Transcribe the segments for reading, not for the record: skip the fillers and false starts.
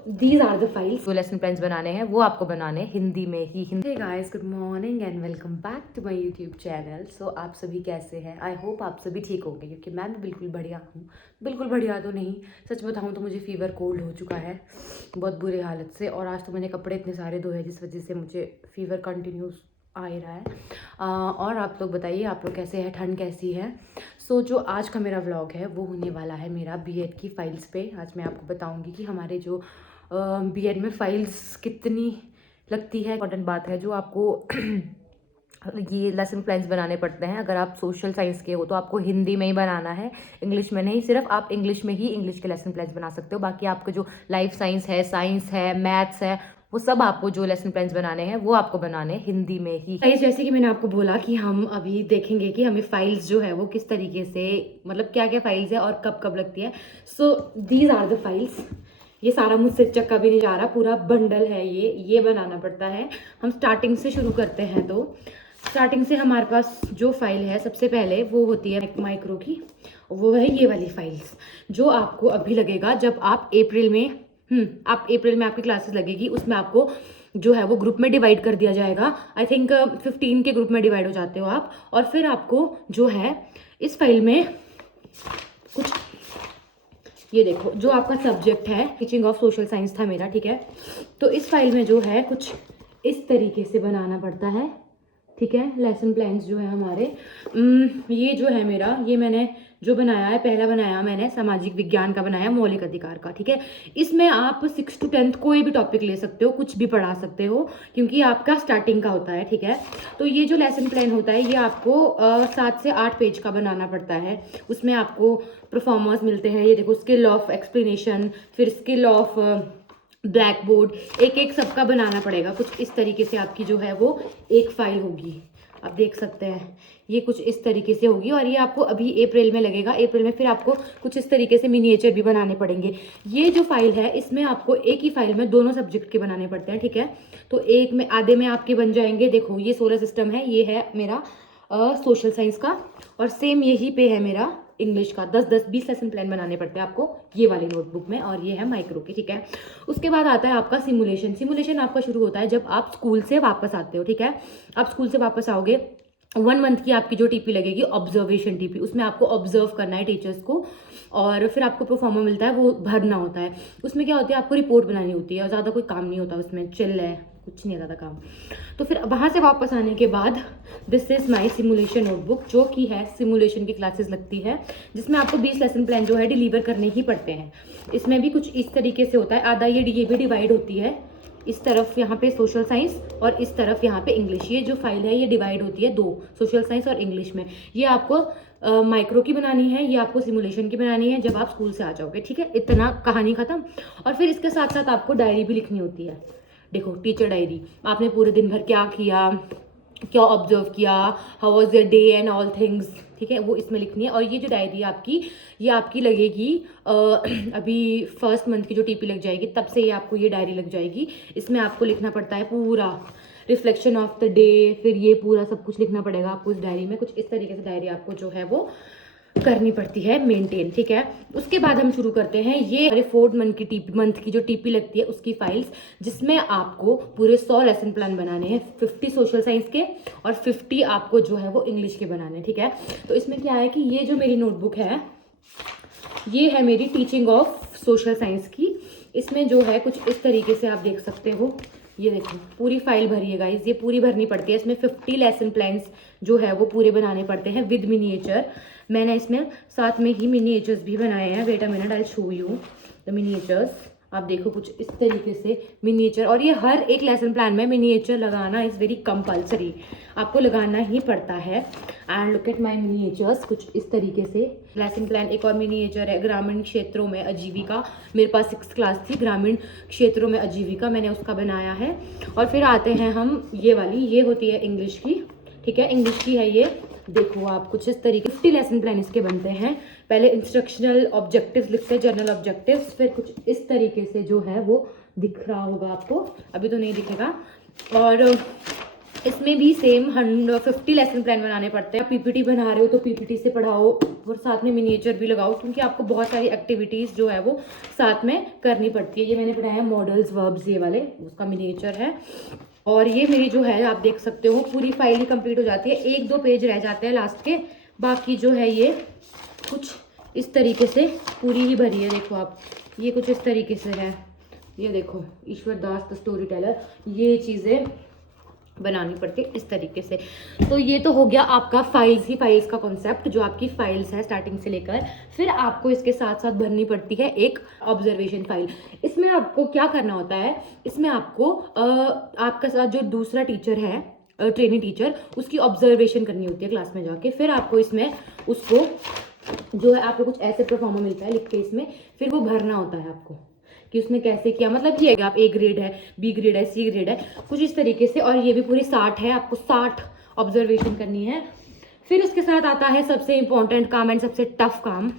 These are the files. जो lesson plans बनाने हैं वो आपको बनाने हिंदी में ही। Hindi guys, good morning and welcome back to my YouTube channel. So आप सभी कैसे हैं? आई होप आप सभी ठीक होंगे, क्योंकि मैं भी बिल्कुल बढ़िया हूँ। बिल्कुल बढ़िया तो नहीं, सच बताऊँ तो मुझे फीवर कोल्ड हो चुका है बहुत बुरी हालत से। और आज तो मैंने कपड़े इतने सारे धोए हैं जिस वजह से मुझे फीवर कंटिन्यूस आ ही रहा है। और आप लोग बताइए, आप लोग कैसे हैं? ठंड कैसी है? सो जो आज का मेरा व्लॉग है वो होने वाला है मेरा बीएड की फाइल्स पे। आज मैं आपको बताऊंगी कि हमारे जो बीएड में फाइल्स कितनी लगती है। इम्पॉर्टेंट बात है जो आपको ये लेसन प्लान्स बनाने पड़ते हैं। अगर आप सोशल साइंस के हो तो आपको हिंदी में ही बनाना है, इंग्लिश में नहीं। सिर्फ आप इंग्लिश में ही इंग्लिश के लेसन प्लान्स बना सकते हो। बाकी आपके जो लाइफ साइंस है, मैथ्स है, वो सब आपको जो लेसन प्लान्स बनाने हैं वो आपको बनाने हिंदी में ही। जैसे कि मैंने आपको बोला कि हम अभी देखेंगे कि हमें फाइल्स जो है वो किस तरीके से, मतलब क्या क्या फाइल्स है और कब कब लगती है। So these are the files. ये सारा मुझसे चक्का भी नहीं जा रहा, पूरा बंडल है ये बनाना पड़ता है। हम स्टार्टिंग से शुरू करते हैं। तो स्टार्टिंग से हमारे पास जो फाइल है सबसे पहले वो होती है माइक्रो की। वो है ये वाली फाइल्स जो आपको अभी लगेगा जब आप अप्रैल में आपकी क्लासेस लगेगी। उसमें आपको जो है वो ग्रुप में डिवाइड कर दिया जाएगा। आई थिंक 15 के ग्रुप में डिवाइड हो जाते हो आप। और फिर आपको जो है इस फाइल में कुछ, ये देखो, जो आपका सब्जेक्ट है टीचिंग ऑफ सोशल साइंस था मेरा, ठीक है। तो इस फाइल में जो है कुछ इस तरीके से बनाना पड़ता है, ठीक है। लेसन प्लान्स जो है हमारे, ये जो है मेरा, ये मैंने जो बनाया है, पहला बनाया मैंने सामाजिक विज्ञान का बनाया, मौलिक अधिकार का, ठीक है। इसमें आप 6 to 10 कोई भी टॉपिक ले सकते हो, कुछ भी पढ़ा सकते हो, क्योंकि आपका स्टार्टिंग का होता है, ठीक है। तो ये जो लेसन प्लान होता है ये आपको 7 से 8 पेज का बनाना पड़ता है। उसमें आपको परफॉर्मर्स मिलते हैं, ये देखो, स्किल ऑफ एक्सप्लेनेशन, फिर स्किल ऑफ ब्लैक बोर्ड, एक एक सबका बनाना पड़ेगा। कुछ इस तरीके से आपकी जो है वो एक फाइल होगी, आप देख सकते हैं। ये कुछ इस तरीके से होगी और ये आपको अभी अप्रैल में लगेगा। अप्रैल में फिर आपको कुछ इस तरीके से मिनिएचर भी बनाने पड़ेंगे। ये जो फाइल है इसमें आपको एक ही फाइल में दोनों सब्जेक्ट के बनाने पड़ते हैं, ठीक है। तो एक में, आधे में आपके बन जाएंगे। देखो, ये सोलर सिस्टम है, ये है मेरा सोशल साइंस का, और सेम यही पे है मेरा इंग्लिश का। 10-10-20 लेसन प्लान बनाने पड़ते हैं आपको ये वाली नोटबुक में, और ये है माइक्रो की, ठीक है। उसके बाद आता है आपका सिमुलेशन। सिमुलेशन आपका शुरू होता है जब आप स्कूल से वापस आते हो, ठीक है। आप स्कूल से वापस आओगे, 1 मंथ की आपकी जो टीपी लगेगी, ऑब्जर्वेशन टीपी, उसमें आपको ऑब्जर्व करना है टीचर्स को, और फिर आपको परफॉर्मा मिलता है, वो भरना होता है। उसमें क्या होता है, आपको रिपोर्ट बनानी होती है, और ज़्यादा कोई काम नहीं होता उसमें, चिल है, कुछ नहीं है ज़्यादा काम। तो फिर वहाँ से वापस आने के बाद this is my simulation notebook, जो कि है सिमुलेशन की क्लासेस लगती है, जिसमें आपको 20 लेसन प्लान जो है डिलीवर करने ही पड़ते हैं। इसमें भी कुछ इस तरीके से होता है, आधा ये भी डिवाइड होती है, इस तरफ यहाँ पे सोशल साइंस और इस तरफ यहाँ पे इंग्लिश। ये जो फाइल है ये डिवाइड होती है 2, सोशल साइंस और इंग्लिश में। ये आपको माइक्रो की बनानी है, ये आपको सिमुलेशन की बनानी है जब आप स्कूल से आ जाओगे, ठीक है। इतना कहानी खत्म। और फिर इसके साथ साथ आपको डायरी भी लिखनी होती है। देखो, टीचर डायरी, आपने पूरे दिन भर क्या किया, क्या ऑब्जर्व किया, how was your day and all things, ठीक है, वो इसमें लिखनी है। और ये जो डायरी आपकी, ये आपकी लगेगी अभी फर्स्ट मंथ की जो टीपी लग जाएगी तब से ये आपको ये डायरी लग जाएगी। इसमें आपको लिखना पड़ता है पूरा रिफ्लेक्शन ऑफ द डे, फिर ये पूरा सब कुछ लिखना पड़ेगा आपको इस डायरी में। कुछ इस तरीके से डायरी आपको जो है वो करनी पड़ती है मेंटेन, ठीक है। उसके बाद हम शुरू करते हैं, ये हमारे 4 मंथ की जो टीपी लगती है उसकी फाइल्स, जिसमें आपको पूरे 100 लेसन प्लान बनाने हैं, 50 सोशल साइंस के और 50 आपको जो है वो इंग्लिश के बनाने हैं, ठीक है। तो इसमें क्या है कि ये जो मेरी नोटबुक है ये है मेरी टीचिंग ऑफ सोशल साइंस की। इसमें जो है कुछ इस तरीके से आप देख सकते हो, ये देखो पूरी फाइल भरी है गाइज, ये पूरी भरनी पड़ती है। इसमें 50 लेसन प्लान्स जो है वो पूरे बनाने पड़ते हैं विद मिनिएचर। मैंने इसमें साथ में ही मिनिएचर्स भी बनाए हैं। Wait a minute, I show you the miniatures. आप देखो कुछ इस तरीके से मिनिएचर, और ये हर एक लेसन प्लान में मिनिएचर लगाना इज़ वेरी कंपल्सरी, आपको लगाना ही पड़ता है। And look at my miniatures, कुछ इस तरीके से लेसन प्लान। एक और मिनिएचर है ग्रामीण क्षेत्रों में आजीविका, मेरे पास 6th क्लास थी, ग्रामीण क्षेत्रों में आजीविका, मैंने उसका बनाया है। और फिर आते हैं हम ये वाली, ये होती है इंग्लिश की, ठीक है, इंग्लिश की है ये। देखो आप कुछ इस तरीके 50 लेसन प्लान इसके बनते हैं। पहले इंस्ट्रक्शनल ऑब्जेक्टिव्स लिखते हैं, जनरल ऑब्जेक्टिव्स, फिर कुछ इस तरीके से जो है वो दिख रहा होगा आपको, अभी तो नहीं दिखेगा। और इसमें भी सेम 150 लेसन प्लान बनाने पड़ते हैं। पीपीटी बना रहे हो तो पीपीटी से पढ़ाओ और साथ में मिनिएचर भी लगाओ, क्योंकि आपको बहुत सारी एक्टिविटीज़ जो है वो साथ में करनी पड़ती है। ये मैंने पढ़ाया मॉडल्स वर्ब्स, ये वाले उसका मिनिएचर है। और ये मेरी जो है आप देख सकते हो पूरी फाइल ही कंप्लीट हो जाती है, 1-2 पेज रह जाते हैं लास्ट के, बाकी जो है ये कुछ इस तरीके से पूरी ही भरी है। देखो आप, ये कुछ इस तरीके से है। ये देखो ईश्वर दास द स्टोरी टेलर, ये चीज़ें बनानी पड़ती है इस तरीके से। तो ये तो हो गया आपका फाइल्स का कॉन्सेप्ट, जो आपकी फाइल्स है स्टार्टिंग से लेकर। फिर आपको इसके साथ साथ भरनी पड़ती है एक ऑब्जर्वेशन फाइल। इसमें आपको क्या करना होता है, इसमें आपको आपका साथ जो दूसरा टीचर है, ट्रेनिंग टीचर, उसकी ऑब्जर्वेशन करनी होती है क्लास में जाके। फिर आपको इसमें उसको जो है आपको कुछ ऐसे परफॉर्मा मिलता है लिख के इसमें, फिर वो भरना होता है आपको कि उसने कैसे किया। मतलब ये है आप A ग्रेड है, B ग्रेड है, C ग्रेड है, कुछ इस तरीके से। और ये भी पूरी 60 है, आपको 60 ऑब्जर्वेशन करनी है। फिर उसके साथ आता है सबसे इंपॉर्टेंट काम एंड सबसे टफ काम,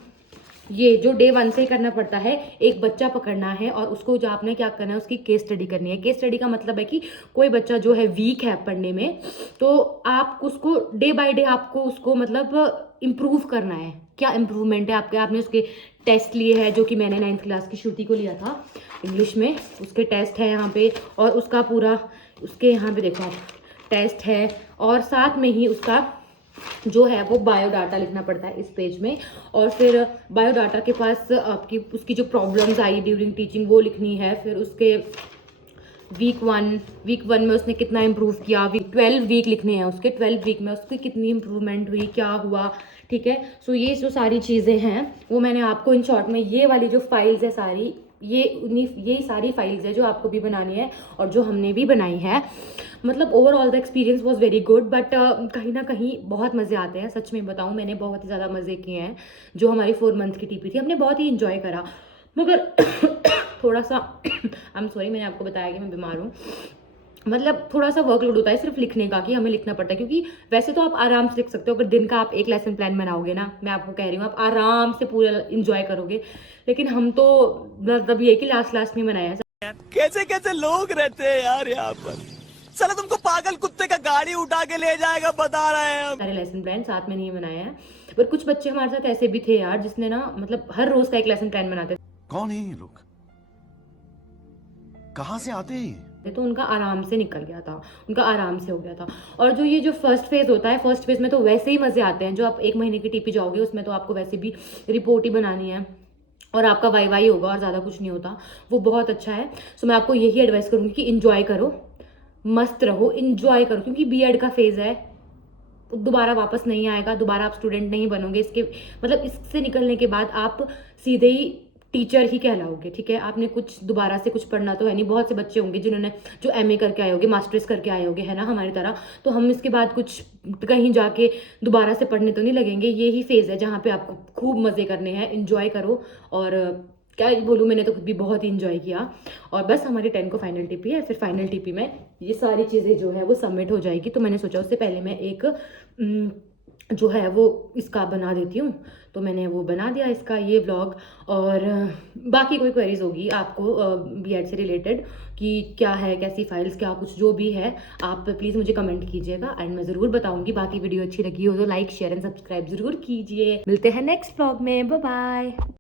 ये जो डे 1 से ही करना पड़ता है। एक बच्चा पकड़ना है और उसको जो आपने क्या करना है, उसकी केस स्टडी करनी है। केस स्टडी का मतलब है कि कोई बच्चा जो है वीक है पढ़ने में, तो आप उसको डे बाय डे आपको उसको मतलब इम्प्रूव करना है। क्या इम्प्रूवमेंट है आपके, आपने उसके टेस्ट लिए हैं, जो कि मैंने 9th क्लास की श्रुति को लिया था इंग्लिश में, उसके टेस्ट है यहाँ पे। और उसका पूरा उसके यहाँ पे देखो आप टेस्ट है, और साथ में ही उसका जो है वो बायोडाटा लिखना पड़ता है इस पेज में। और फिर बायोडाटा के पास आपकी उसकी जो प्रॉब्लम्स आई ड्यूरिंग टीचिंग वो लिखनी है। फिर उसके वीक वन में उसने कितना इम्प्रूव किया, 12 वीक लिखने हैं उसके, 12 वीक में उसकी कितनी इम्प्रूवमेंट हुई, क्या हुआ, ठीक है। सो ये जो सारी चीज़ें हैं वो मैंने आपको इन शॉर्ट में, ये वाली जो फाइल्स है सारी, यही सारी फाइल्स है जो आपको भी बनानी है और जो हमने भी बनाई है। मतलब overall the experience was very good, but कहीं ना कहीं बहुत मज़े आते हैं। सच में बताऊँ, मैंने बहुत ही ज़्यादा मज़े किए हैं। जो हमारी 4 मंथ की टीपी थी, हमने बहुत ही इंजॉय करा। मगर थोड़ा सा आई एम सॉरी, मैंने आपको बताया कि मैं बीमार हूँ। मतलब थोड़ा सा वर्कलोड होता है सिर्फ लिखने का, कि हमें लिखना पड़ता है। क्योंकि वैसे तो आप आराम से लिख सकते हो, अगर दिन का आप एक लेसन प्लान बनाओगे ना, मैं आपको कह रही हूँ, आप आराम से पूरा इंजॉय करोगे। लेकिन हम तो मतलब ये कि लास्ट में बनाया है। कैसे कैसे लोग रहते हैं यार यहाँ पर, साला तुमको पागल कुत्ते का गाड़ी उठा के ले जाएगा, बता रहे हैं हम। सारे लेसन प्लान साथ में नहीं बनाए हैं, पर कुछ बच्चे हमारे साथ ऐसे भी थे यार, जिसने ना मतलब हर रोज का एक लेसन प्लान बनाते थे। कौन है ये लोग, कहाँ से आते हैं? तो उनका आराम से निकल गया था, उनका आराम से हो गया था। और जो ये जो फर्स्ट फेज होता है, फर्स्ट फेज में तो वैसे ही मजे आते हैं। जो आप 1 महीने की टीपी जाओगे उसमें तो आपको वैसे भी रिपोर्ट ही बनानी है और आपका वाई वाई होगा और ज़्यादा कुछ नहीं होता, वो बहुत अच्छा है। सो मैं आपको यही एडवाइस करूँगी कि इंजॉय करो, मस्त रहो, इंजॉय करो, क्योंकि बीएड का फेज है, दोबारा वापस नहीं आएगा, दोबारा आप स्टूडेंट नहीं बनोगे। इसके मतलब इससे निकलने के बाद आप सीधे ही टीचर ही कहलाओगे, ठीक है। आपने कुछ दोबारा से कुछ पढ़ना तो है नहीं। बहुत से बच्चे होंगे जिन्होंने जो एमए करके आए होगे, मास्टर्स करके आए होगे, है ना, हमारी तरह। तो हम इसके बाद कुछ कहीं जाके दोबारा से पढ़ने तो नहीं लगेंगे। ये ही फेज़ है जहाँ पे आपको खूब मज़े करने हैं, इंजॉय करो। और क्या बोलूँ, मैंने तो खुद भी बहुत ही इंजॉय किया। और बस हमारी 10 को फाइनल टीपी है, फिर फाइनल टीपी में ये सारी चीज़ें जो है वो सबमिट हो जाएगी। तो मैंने सोचा उससे पहले मैं एक जो है वो इसका बना देती हूँ, तो मैंने वो बना दिया इसका ये व्लॉग। और बाकी कोई क्वेरीज होगी आपको बीएड से रिलेटेड कि क्या है, कैसी फाइल्स, क्या कुछ जो भी है, आप प्लीज़ मुझे कमेंट कीजिएगा एंड मैं ज़रूर बताऊँगी। बाकी वीडियो अच्छी लगी हो तो लाइक शेयर एंड सब्सक्राइब ज़रूर कीजिए। मिलते हैं नेक्स्ट व्लॉग में, बाय बाय।